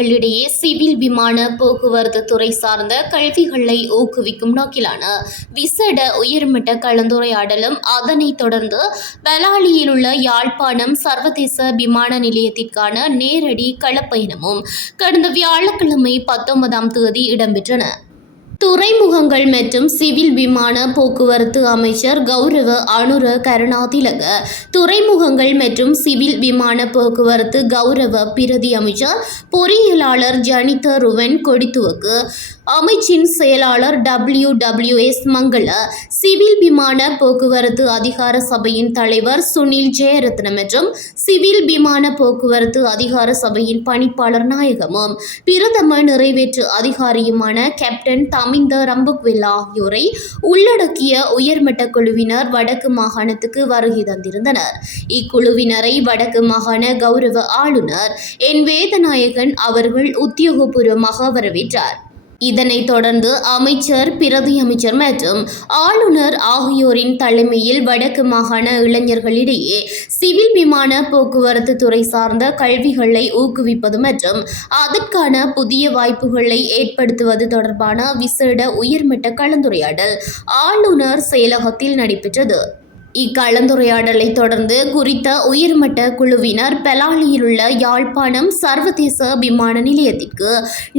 இளைஞர்களிடையே சிவில் விமான போக்குவரத்து துறை சார்ந்த கல்விகளை ஊக்குவிக்கும் நோக்கிலான விசேட உயர்மட்ட கலந்துரையாடலும் அதனைத் தொடர்ந்து பலாலியில் உள்ள யாழ்ப்பாணம் சர்வதேச விமான நிலையத்திற்கான நேரடி களப்பயணமும் கடந்த வியாழக்கிழமை 19ஆம் தேதி இடம்பெற்றன. துறைமுகங்கள் மற்றும் சிவில் விமான போக்குவரத்து அமைச்சர் கௌரவ அனுர கருணாதிலக, துறைமுகங்கள் மற்றும் சிவில் விமான போக்குவரத்து கௌரவ பிரதி அமைச்சர் பொறியியலாளர் ஜனித ருவன் கொடித்துவக்கு, அமைச்சின் செயலாளர் WWS மங்கள, சிவில் விமான போக்குவரத்து அதிகார சபையின் தலைவர் சுனில் ஜெயரத்ன மற்றும் சிவில் விமான போக்குவரத்து அதிகார சபையின் பணிப்பாளர் நாயகமும் பிரதம நிறைவேற்று அதிகாரியுமான கேப்டன் தமிந்த ரம்புக்வெல்லா ஆகியோரை உள்ளடக்கிய உயர்மட்ட குழுவினர் வடக்கு மாகாணத்துக்கு வருகை தந்திருந்தனர். இக்குழுவினரை வடக்கு மாகாண கௌரவ ஆளுநர் என் வேதநாயகன் அவர்கள் உத்தியோகபூர்வமாக வரவேற்றார். இதனைத் தொடர்ந்து அமைச்சர், பிரதி அமைச்சர் மற்றும் ஆளுநர் ஆகியோரின் தலைமையில் வடக்கு மாகாண இளைஞர்களிடையே சிவில் விமான போக்குவரத்து துறை சார்ந்த கல்விகளை ஊக்குவிப்பது மற்றும் அதற்கான புதிய வாய்ப்புகளை ஏற்படுத்துவது தொடர்பான விசேட உயர்மட்ட கலந்துரையாடல் ஆளுநர் செயலகத்தில் நடைபெற்றது. இக்கலந்துரையாடலை தொடர்ந்து குறித்த உயர்மட்ட குழுவினர் பலாலியில் உள்ள யாழ்ப்பாணம் சர்வதேச விமான நிலையத்திற்கு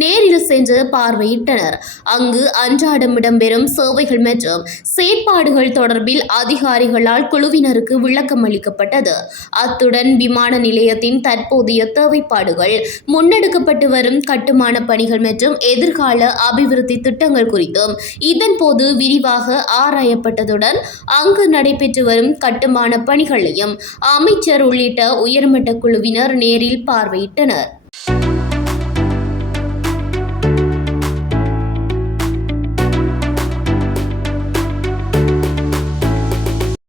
நேரில் சென்று பார்வையிட்டனர். அங்கு அன்றாடம் இடம்பெறும் சேவைகள் மற்றும் செயற்பாடுகள் தொடர்பில் அதிகாரிகளால் குழுவினருக்கு விளக்கம் அளிக்கப்பட்டது. அத்துடன் விமான நிலையத்தின் தற்போதைய தேவைப்பாடுகள், முன்னெடுக்கப்பட்டு வரும் கட்டுமான பணிகள் மற்றும் எதிர்கால அபிவிருத்தி திட்டங்கள் குறித்தும் இதன்போது விரிவாக ஆராயப்பட்டதுடன் அங்கு நடைபெற்று வரும் கட்டுமான பணிகளையும் அமைச்சர் உள்ளிட்ட உயர்மட்ட குழுவினர் நேரில் பார்வையிட்டனர்.